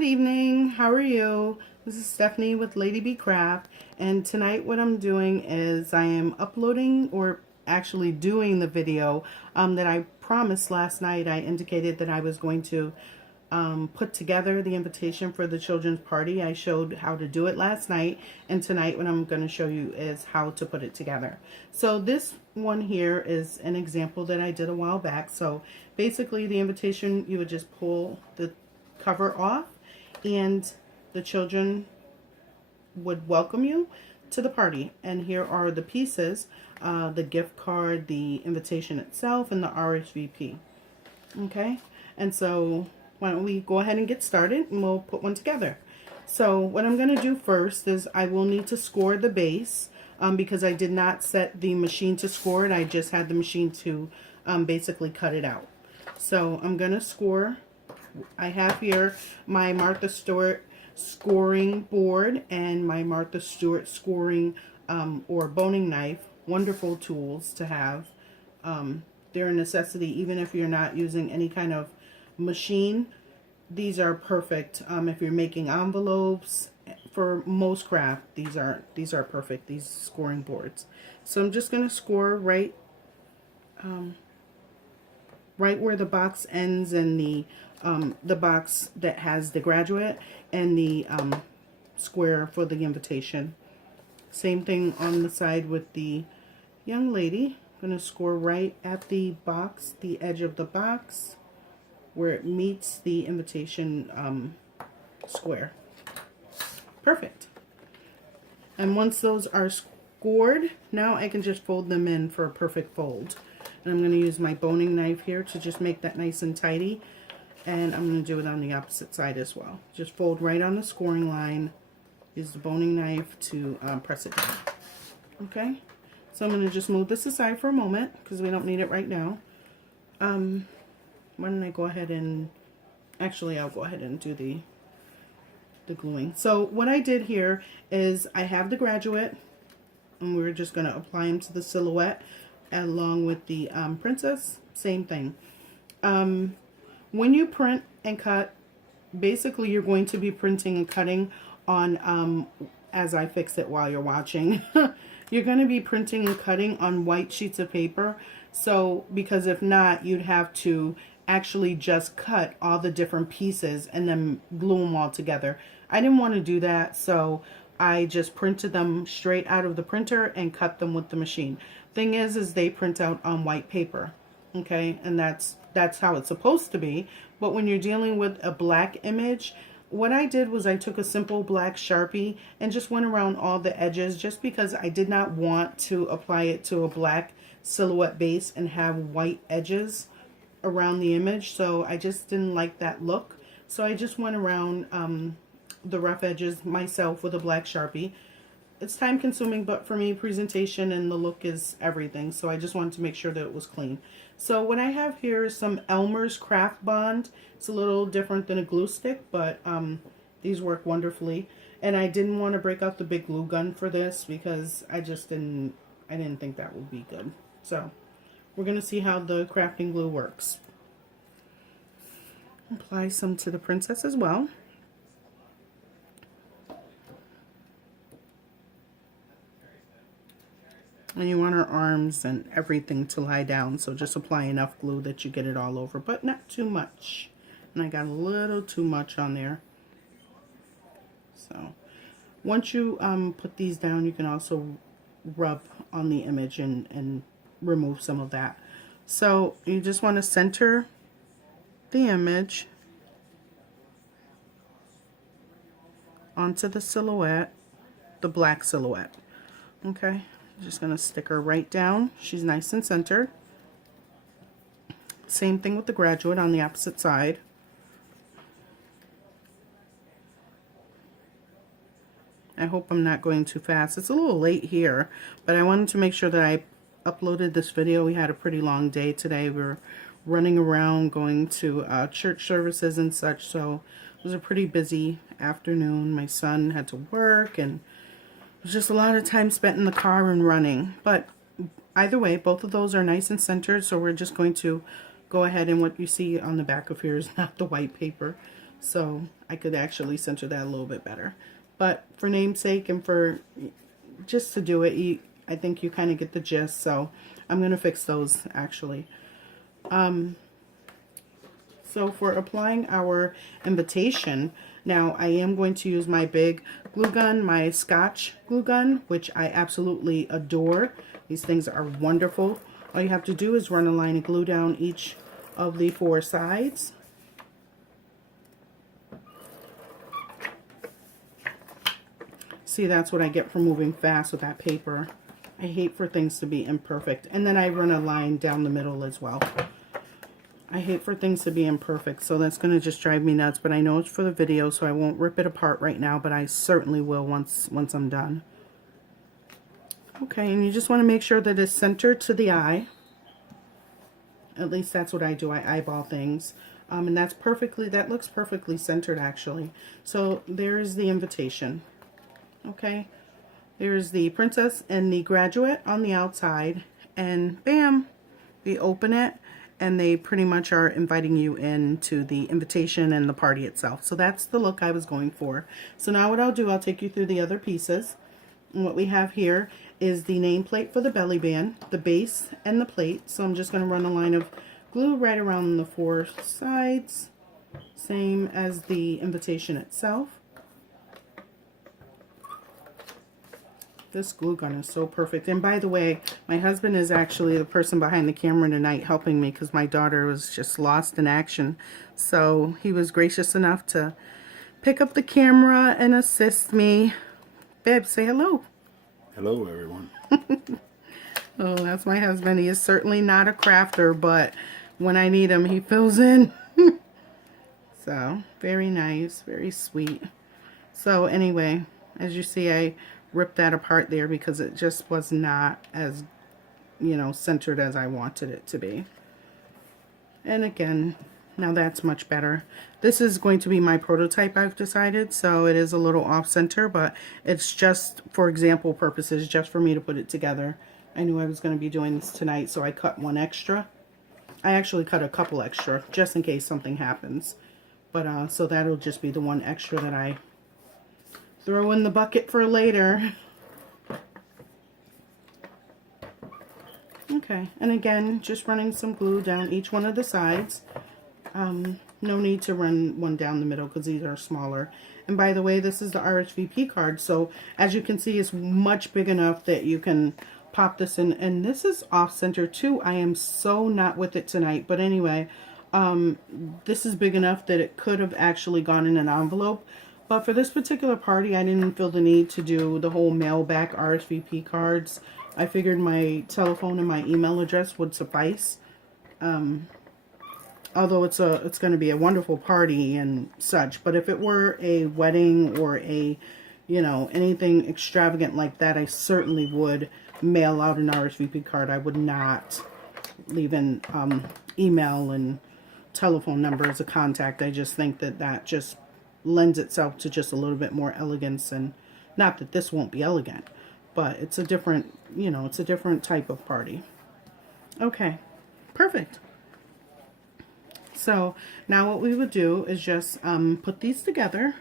Good evening. How are you? This is Stephanie with Lady B Craft, and tonight what I'm doing is I am uploading, or actually doing, the video that I promised last night. I indicated that I was going to put together the invitation for the children's party. I showed how to do it last night, and tonight what I'm going to show you is how to put it together. So this one here is an example that I did a while back. So basically the invitation, you would just pull the cover off and the children would welcome you to the party. And here are the pieces, the gift card, the invitation itself, and the RSVP. Okay, and so why don't we go ahead and get started and we'll put one together. So what I'm going to do first is I will need to score the base because I did not set the machine to score it. I just had the machine to basically cut it out. So I'm going to score. I have here my Martha Stewart scoring board and my Martha Stewart scoring or boning knife. Wonderful tools to have. They're a necessity even if you're not using any kind of machine. These are perfect if you're making envelopes. For most craft, these are perfect, these scoring boards. So I'm just going to score right where the box ends, and the box that has the graduate and the square for the invitation. Same thing on the side with the young lady. I'm going to score right at the box, the edge of the box, where it meets the invitation square. Perfect. And once those are scored, now I can just fold them in for a perfect fold. And I'm going to use my boning knife here to just make that nice and tidy. And I'm going to do it on the opposite side as well. Just fold right on the scoring line. Use the boning knife to press it down. Okay? So I'm going to just move this aside for a moment because we don't need it right now. Why don't I go ahead and... Actually, I'll go ahead and do the gluing. So what I did here is I have the graduate, and we're just going to apply him to the silhouette along with the princess. Same thing. When you print and cut, basically you're going to be printing and cutting on, as I fix it while you're watching, you're going to be printing and cutting on white sheets of paper. So, because if not, you'd have to actually just cut all the different pieces and then glue them all together. I didn't want to do that, so I just printed them straight out of the printer and cut them with the machine. Thing is they print out on white paper. Okay, and that's how it's supposed to be. But when you're dealing with a black image, what I did was I took a simple black Sharpie and just went around all the edges, just because I did not want to apply it to a black silhouette base and have white edges around the image. So I just didn't like that look. So I just went around the rough edges myself with a black Sharpie. It's time consuming, but for me, presentation and the look is everything. So I just wanted to make sure that it was clean. So what I have here is some Elmer's Craft Bond. It's a little different than a glue stick, but these work wonderfully. And I didn't want to break out the big glue gun for this because I didn't think that would be good. So we're going to see how the crafting glue works. Apply some to the princess as well. And you want her arms and everything to lie down, so just apply enough glue that you get it all over, but not too much. And I got a little too much on there. So once you put these down, you can also rub on the image and remove some of that. So you just want to center the image onto the silhouette, the black silhouette. Okay. Just going to stick her right down. She's nice and centered. Same thing with the graduate on the opposite side. I hope I'm not going too fast. It's a little late here, but I wanted to make sure that I uploaded this video. We had a pretty long day today. We were running around going to church services and such, so it was a pretty busy afternoon. My son had to work, and it was just a lot of time spent in the car and running. But either way, both of those are nice and centered, so we're just going to go ahead, and what you see on the back of here is not the white paper. so I could actually center that a little bit better. But for namesake and for just to do it, I think you kind of get the gist. So I'm going to fix those actually. So for applying our invitation, now I am going to use my big glue gun, my Scotch glue gun, which I absolutely adore. These things are wonderful. All you have to do is run a line of glue down each of the 4 sides. See, that's what I get for moving fast with that paper. I hate for things to be imperfect. And then I run a line down the middle as well. I hate for things to be imperfect, so that's going to just drive me nuts. But I know it's for the video, so I won't rip it apart right now, but I certainly will once I'm done. Okay, and you just want to make sure that it's centered to the eye. At least that's what I do. I eyeball things. And that looks perfectly centered actually. So there's the invitation. Okay, there's the princess and the graduate on the outside, and bam, we open it, and they pretty much are inviting you into the invitation and the party itself. So that's the look I was going for. So now what I'll do, I'll take you through the other pieces. And what we have here is the nameplate for the belly band, the base, and the plate. So I'm just going to run a line of glue right around the 4 sides, same as the invitation itself. This glue gun is so perfect. And by the way, my husband is actually the person behind the camera tonight helping me because my daughter was just lost in action. So he was gracious enough to pick up the camera and assist me. Babe, say hello. Hello, everyone. Oh, that's my husband. He is certainly not a crafter, but when I need him, he fills in. So, very nice, very sweet. So anyway, as you see, I ripped that apart there because it just was not as, centered as I wanted it to be. And again, now that's much better. This is going to be my prototype, I've decided, so it is a little off center, but it's just for example purposes, just for me to put it together. I knew I was going to be doing this tonight, so I cut 1 extra. I actually cut a couple extra just in case something happens. But so that'll just be the 1 extra that I throw in the bucket for later. Okay, and again, just running some glue down each one of the sides. No need to run one down the middle because these are smaller. And by the way, this is the RSVP card, so as you can see, it's much big enough that you can pop this in. And this is off center too. I am so not with it tonight, but anyway, this is big enough that it could have actually gone in an envelope. But for this particular party, I didn't feel the need to do the whole mail back RSVP cards. I figured my telephone and my email address would suffice. Although it's going to be a wonderful party and such. But if it were a wedding or a, anything extravagant like that, I certainly would mail out an RSVP card. I would not leave in email and telephone number as a contact. I just think that just lends itself to just a little bit more elegance. And not that this won't be elegant, but it's a different, it's a different type of party. Okay, perfect. So now what we would do is just put these together.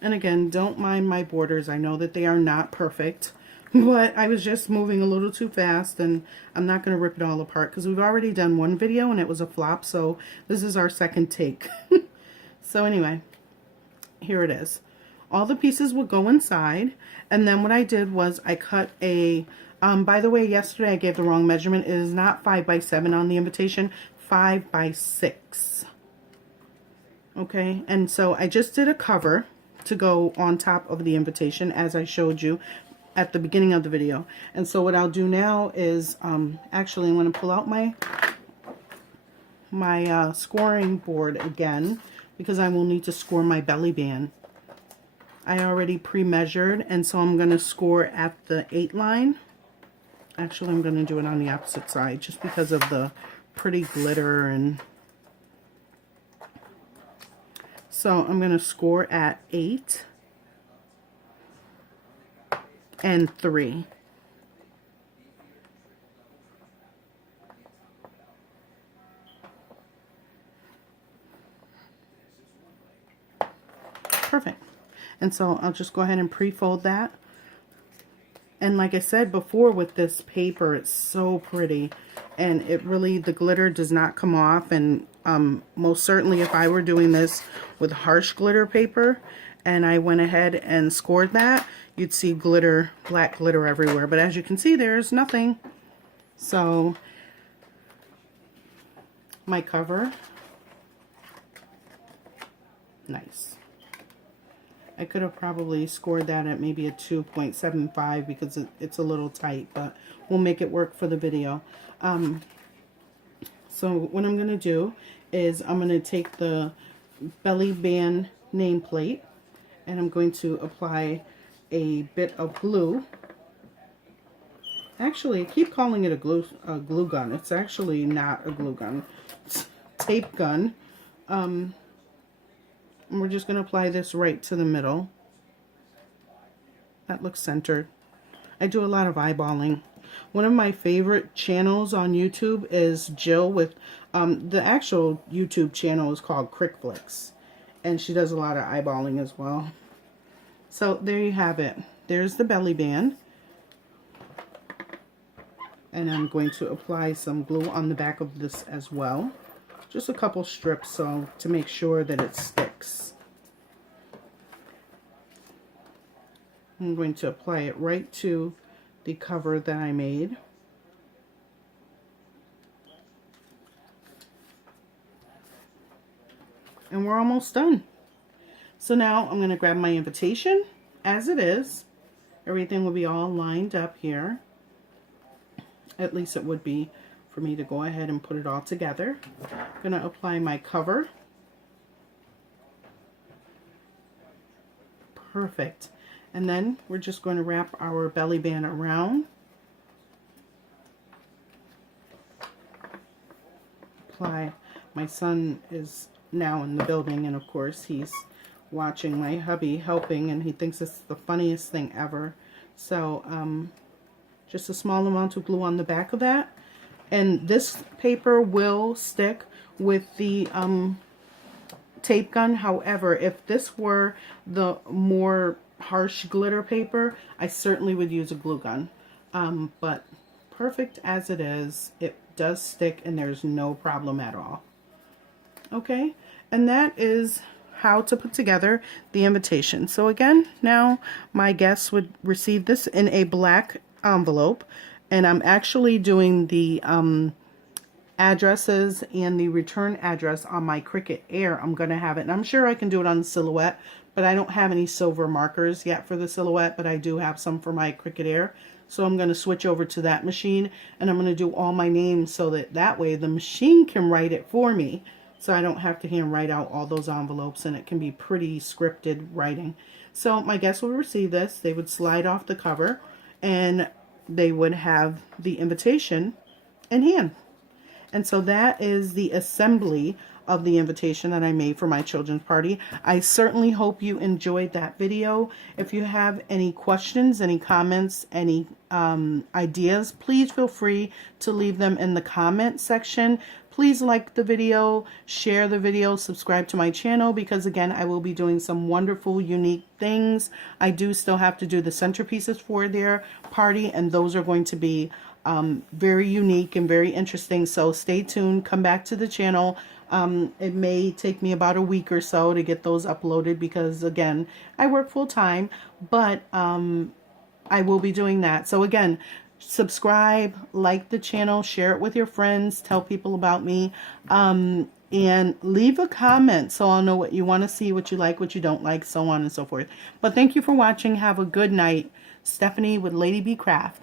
And again, don't mind my borders. I know that they are not perfect, but I was just moving a little too fast, and I'm not going to rip it all apart because we've already done one video and it was a flop. So this is our second take. So anyway, here it is. All the pieces would go inside. And then what I did was I cut a, by the way, yesterday I gave the wrong measurement. It is not 5 by 7 on the invitation. 5 by 6. Okay, and so I just did a cover to go on top of the invitation as I showed you at the beginning of the video. And so what I'll do now is actually I'm going to pull out my scoring board again because I will need to score my belly band. I already pre-measured, and so I'm going to score at the 8 line. Actually, I'm going to do it on the opposite side just because of the pretty glitter. And so I'm going to score at 8 and 3. perfect. And so I'll just go ahead and pre-fold that. And like I said before, with this paper, it's so pretty. And it really, the glitter does not come off. And most certainly if I were doing this with harsh glitter paper and I went ahead and scored that, you'd see glitter, black glitter everywhere. But as you can see, there's nothing. So my cover, nice. I could have probably scored that at maybe a 2.75 because it's a little tight, but we'll make it work for the video. So what I'm going to do is I'm going to take the Belly Band nameplate and I'm going to apply a bit of glue. Actually, I keep calling it a glue gun. It's actually not a glue gun. It's a tape gun. And we're just going to apply this right to the middle. That looks centered. I do a lot of eyeballing. One of my favorite channels on YouTube is Jill with, the actual YouTube channel is called CrickFlix. And she does a lot of eyeballing as well. So there you have it. There's the belly band. And I'm going to apply some glue on the back of this as well. Just a couple strips so to make sure that it sticks. I'm going to apply it right to the cover that I made. And we're almost done. So now I'm going to grab my invitation as it is. Everything will be all lined up here. At least it would be for me to go ahead and put it all together. I'm going to apply my cover. Perfect. And then we're just going to wrap our belly band around. Apply. My son is now in the building, and of course he's watching my hubby helping, and he thinks it's the funniest thing ever. So just a small amount of glue on the back of that. And this paper will stick with the tape gun. However, if this were the more harsh glitter paper, I certainly would use a glue gun. But perfect as it is, it does stick and there's no problem at all. Okay, and that is how to put together the invitation. So again, now my guests would receive this in a black envelope, and I'm actually doing the addresses and the return address on my Cricut Air. I'm going to have it, and I'm sure I can do it on the Silhouette, but I don't have any silver markers yet for the Silhouette, but I do have some for my Cricut Air. So I'm going to switch over to that machine, and I'm going to do all my names so that way the machine can write it for me, so I don't have to hand write out all those envelopes, and it can be pretty scripted writing. So my guests will receive this. They would slide off the cover, and they would have the invitation in hand. And so that is the assembly of the invitation that I made for my children's party. I certainly hope you enjoyed that video. If you have any questions, any comments, any ideas, please feel free to leave them in the comment section. Please like the video, share the video, subscribe to my channel, because again, I will be doing some wonderful, unique things. I do still have to do the centerpieces for their party, and those are going to be very unique and very interesting. So stay tuned, come back to the channel. It may take me about a week or so to get those uploaded because again, I work full time, but I will be doing that. So again, subscribe, like the channel, share it with your friends, tell people about me, and leave a comment so I'll know what you want to see, what you like, what you don't like, so on and so forth. But thank you for watching. Have a good night. Stephanie with Lady B Craft.